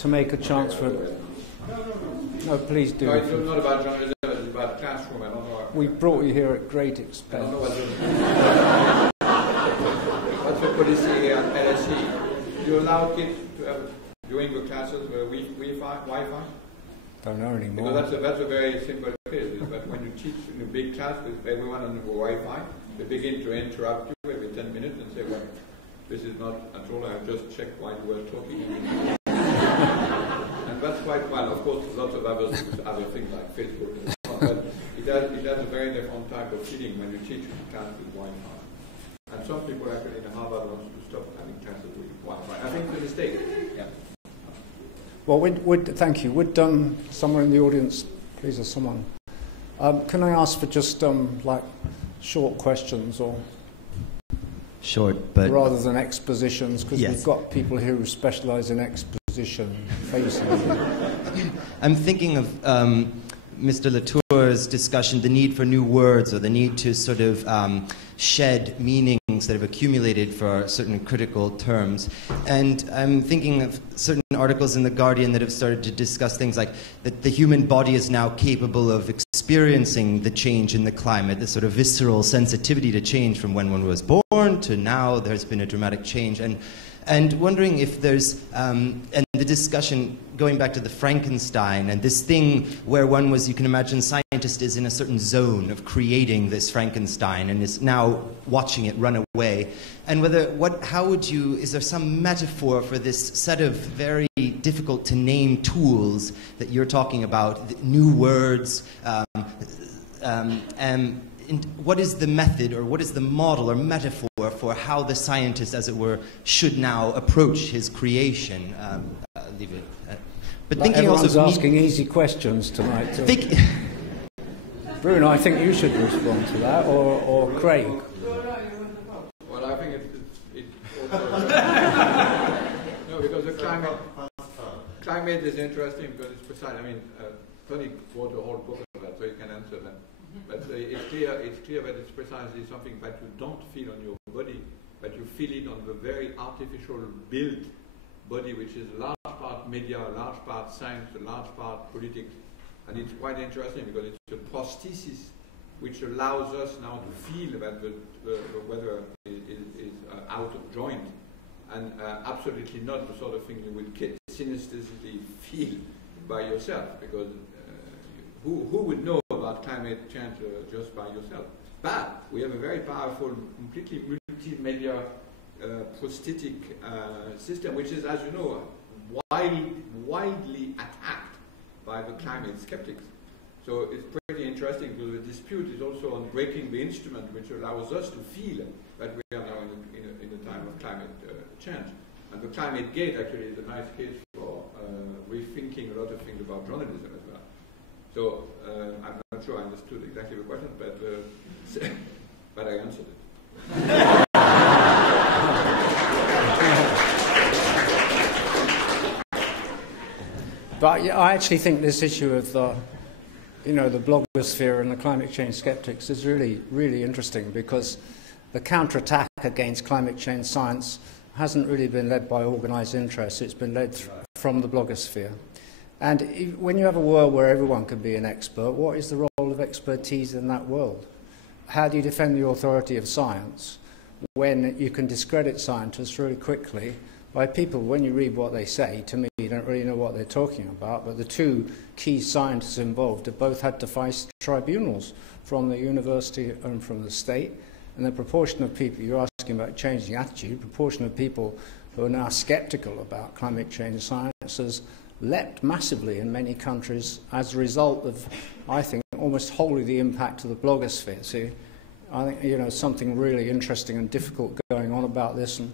to make a chance for... No, please do. No, it's not about journalism, it's about classroom. I don't know. We brought you here at great expense. I don't know what's the policy here at LSE? Do you allow kids to have, during the classes, Wi-Fi? Don't know anymore. Because that's a very simple case, is that when you teach in a big class with everyone on the Wi-Fi, they begin to interrupt you every 10 minutes and say, well, this is not at all, I have just checked while you were talking. And that's quite well. Of course, lots of other things like Facebook and so on, but it has a very different type of feeling when you teach in class with Wi-Fi. And some people actually in Harvard want to stop having classes with Wi-Fi. I think it's a mistake. Yeah. Well, thank you. Would someone in the audience, please, or someone, can I ask for just like short questions or short, but rather than expositions, because yes. We've got people here who specialise in exposition. I'm thinking of Mr. Latour's discussion, the need for new words, or the need to sort of shed meanings that have accumulated for certain critical terms. And I'm thinking of certain articles in The Guardian that have started to discuss things like that the human body is now capable of experiencing the change in the climate, the sort of visceral sensitivity to change from when one was born to now. There's been a dramatic change. And wondering if there's, and the discussion going back to the Frankenstein and this thing where one was, you can imagine, scientist is in a certain zone of creating this Frankenstein and is now watching it run away. And whether, how would you, is there some metaphor for this set of very difficult to name tools that you're talking about, new words, what is the method or what is the model or metaphor for how the scientist, as it were, should now approach his creation? Leave it. But like thinking everyone's also asking easy questions tonight. Bruno, I think you should respond to that, or Craig. Well, I think it's also... No, because the climate is interesting because it's precise. I mean, Tony wrote a whole book on that, so you can answer that. But it's clear that it's precisely something that you don't feel on your body, but you feel it on the very artificial built body, which is a large part media, a large part science, a large part politics. And it's quite interesting because it's a prosthesis which allows us now to feel that the weather is out of joint, and absolutely not the sort of thing you would get synesthetically feel by yourself, because who would know about climate change just by yourself? But we have a very powerful, completely multimedia prosthetic system, which is, as you know, widely attacked by the climate skeptics. So it's pretty interesting because the dispute is also on breaking the instrument which allows us to feel that we are now in a time of climate change. And the climate gate actually is a nice case for rethinking a lot of things about journalism as well. So I'm not sure I understood exactly the question, but I answered it. But yeah, I actually think this issue of the blogosphere and the climate change skeptics is really, really interesting, because the counterattack against climate change science hasn't really been led by organised interests. It's been led from the blogosphere. And when you have a world where everyone can be an expert, what is the role of expertise in that world? How do you defend the authority of science when you can discredit scientists really quickly by people, when you read what they say, to me, you don't really know what they're talking about, but the two key scientists involved have both had to face tribunals from the university and from the state, and the proportion of people, you're asking about changing attitude, the proportion of people who are now sceptical about climate change science has leapt massively in many countries as a result of, I think, almost wholly the impact of the blogosphere. So I think, something really interesting and difficult going on about this. And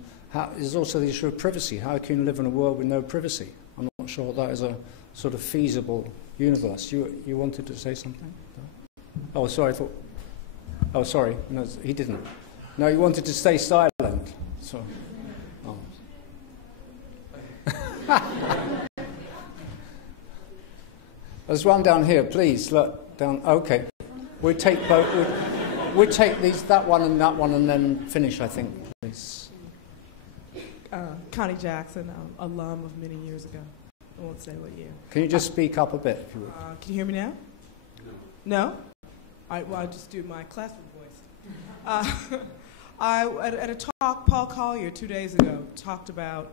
there's also the issue of privacy. How can you live in a world with no privacy? I'm not sure that is a sort of feasible universe. You wanted to say something? No? Oh, sorry, I thought... Oh, sorry. No, he didn't. No, you wanted to stay silent. So... Oh. There's one down here, please. Look down. Okay, we take both. We take these, that one, and then finish. I think, please. Connie Jackson, alum of many years ago. I won't say what year. Can you just speak up a bit, if you would? Can you hear me now? No? No? I'll just do my classroom voice. At a talk, Paul Collier 2 days ago talked about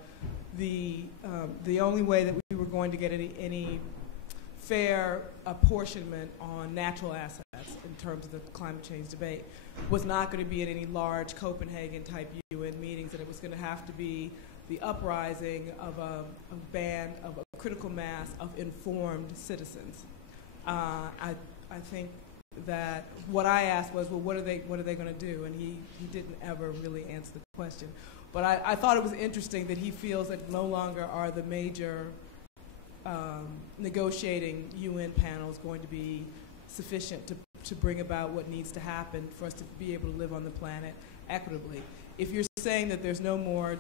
the only way that we were going to get any fair apportionment on natural assets in terms of the climate change debate was not going to be at any large Copenhagen-type UN meetings, and it was going to have to be the uprising of a critical mass of informed citizens. I think that what I asked was, well, what are they going to do? And he didn't ever really answer the question. But I thought it was interesting that he feels that no longer are the major negotiating UN panels going to be sufficient to bring about what needs to happen for us to be able to live on the planet equitably. If you're saying that there's no more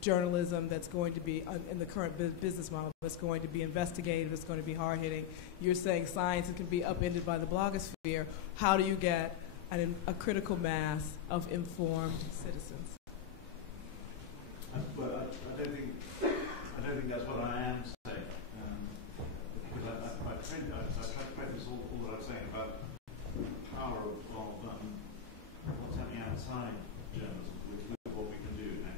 journalism that's going to be in the current business model that's going to be investigative, that's going to be hard-hitting, you're saying science can be upended by the blogosphere. How do you get a critical mass of informed citizens? Well, I don't think that's what I am saying. Because I tried to preface all that I was saying about the power of what's happening outside journalism with what we can do. And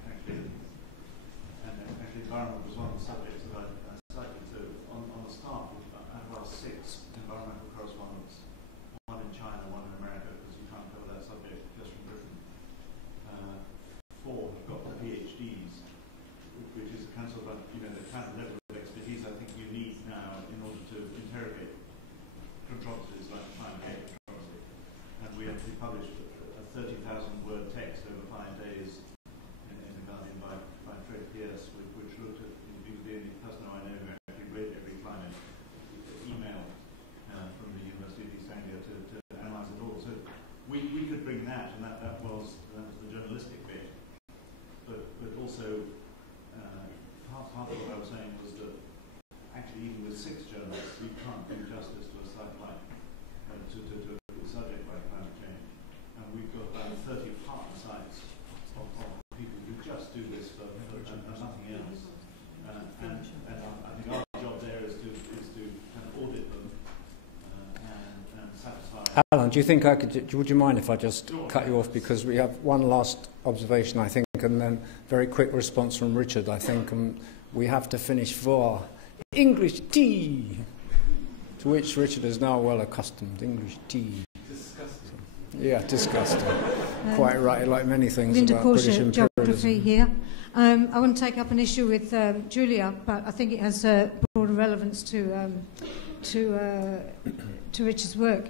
actually environment was one of the subjects that I cited. So on the start, I have our 6 environmental correspondents, one in China, one in America, because you can't cover that subject just from Britain. 4 have got PhDs, which is the kind of level of expertise I think you need now in order to interrogate controversies like climate change controversy. And we actually published a 30,000-word text over 5 days in The Guardian by Fred Pierce, which looked at, he was the only person I know who actually read every climate email from the University of East Anglia to analyse it all. So we could bring that, and that was the journalistic bit. But also, part of what I was saying was that actually even with 6 journalists, you can't do justice to a site like, to a subject like climate change. And we've got about 30 partner sites of people who just do this for nothing else. And I think our job there is to kind of audit them and satisfy. Alan, do you think would you mind if I just cut you off, because we have one last observation, I think, and then very quick response from Richard, I think, and we have to finish for English tea, to which Richard is now well accustomed. English tea. Disgusting. Yeah, disgusting. Quite right, like many things Linda about British imperialism. Geography here. I want to take up an issue with Julia, but I think it has broader relevance to Richard's work.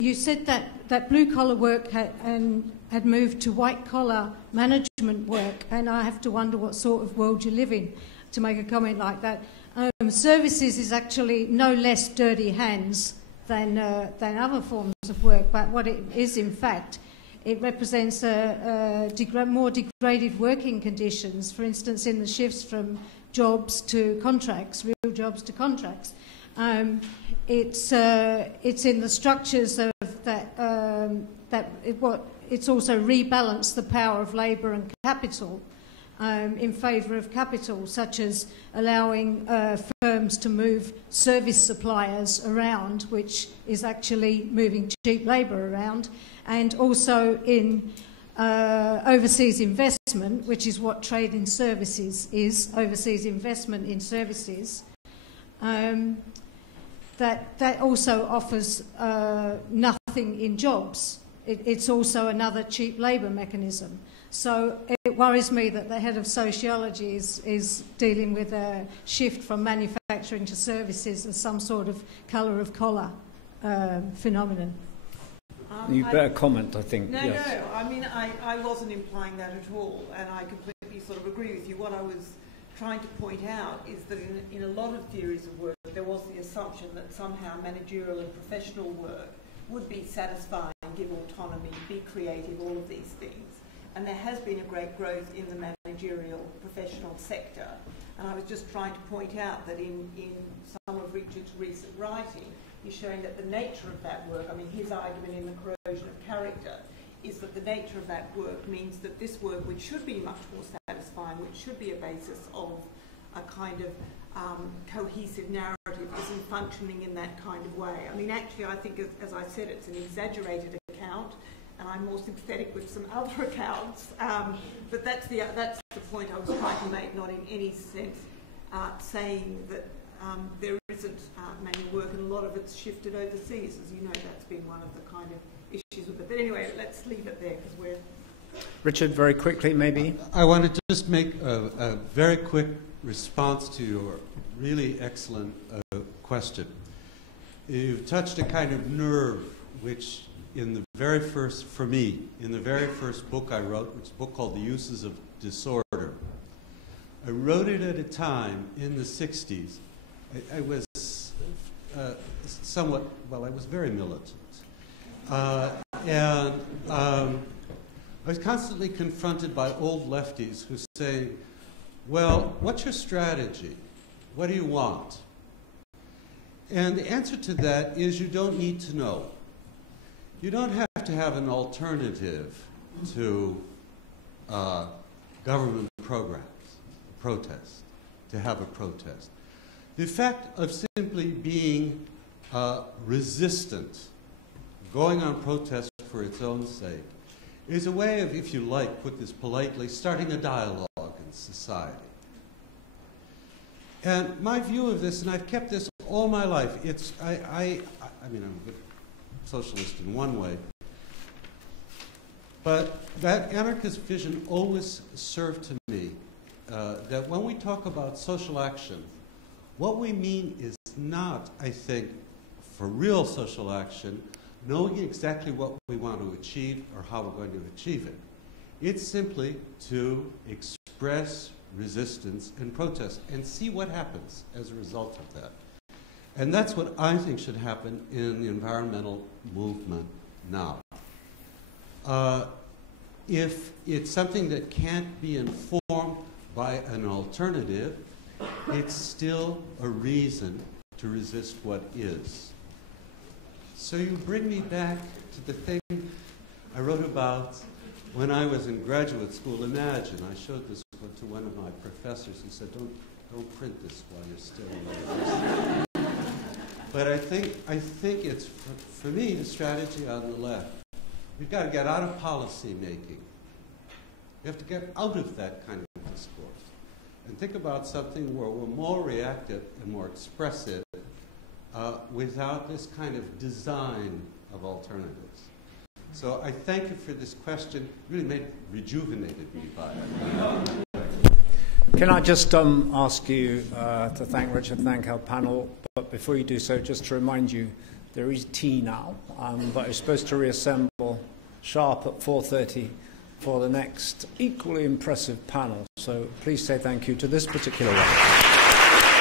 You said that blue-collar work had moved to white-collar management work, and I have to wonder what sort of world you live in to make a comment like that. Services is actually no less dirty hands than other forms of work, but what it is, in fact, it represents more degraded working conditions, for instance, in the shifts from jobs to contracts, real jobs to contracts. It's in the structures of it's also rebalanced the power of labour and capital in favour of capital, such as allowing firms to move service suppliers around, which is actually moving cheap labour around, and also in overseas investment, which is what trade in services is, overseas investment in services. That also offers nothing in jobs. It's also another cheap labour mechanism. So it worries me that the head of sociology is dealing with a shift from manufacturing to services as some sort of colour of collar phenomenon. You better comment, I think. No, yes. no, I mean, I wasn't implying that at all, and I completely sort of agree with you. What I was trying to point out is that in a lot of theories of work, there was the assumption that somehow managerial and professional work would be satisfying, give autonomy, be creative, all of these things. And there has been a great growth in the managerial professional sector. And I was just trying to point out that in some of Richard's recent writing, he's showing that the nature of that work, I mean, his argument in The Corrosion of Character is that the nature of that work means that this work, which should be much more satisfying, which should be a basis of a kind of cohesive narrative isn't functioning in that kind of way. I mean, actually, I think, as I said, it's an exaggerated account, and I'm more sympathetic with some other accounts. But that's the point I was trying to make, not in any sense saying that there isn't manual work, and a lot of it's shifted overseas. As you know, that's been one of the kind of issues with it. But anyway, let's leave it there, because we're... Richard, very quickly, maybe. I want to just make a very quick response to your really excellent question. You've touched a kind of nerve which in the very first, for me, in the very first book I wrote, which is a book called The Uses of Disorder. I wrote it at a time in the 60s. I was somewhat, well, I was very militant. I was constantly confronted by old lefties who say, well, what's your strategy? What do you want? And the answer to that is you don't need to know. You don't have to have an alternative to government programs, protest, to have a protest. The fact of simply being resistant, going on protest for its own sake, is a way of, if you like, put this politely, starting a dialogue in society. And my view of this, and I've kept this all my life, I mean, I'm a good socialist in one way, but that anarchist vision always served to me that when we talk about social action, what we mean is not, I think, for real social action, knowing exactly what we want to achieve or how we're going to achieve it. It's simply to express resistance and protest and see what happens as a result of that. And that's what I think should happen in the environmental movement now. If it's something that can't be informed by an alternative, it's still a reason to resist what is. So you bring me back to the thing I wrote about when I was in graduate school. Imagine, I showed this to one of my professors who said, don't print this while you're still in university. But I think it's, for me, the strategy on the left. We've got to get out of policy making. We have to get out of that kind of discourse and think about something where we're more reactive and more expressive without this kind of design of alternatives. So I thank you for this question. It really rejuvenated me by it. Can I just ask you to thank Richard, thank our panel, but before you do so, just to remind you, there is tea now, but it's supposed to reassemble sharp at 4:30 for the next equally impressive panel. So please say thank you to this particular one.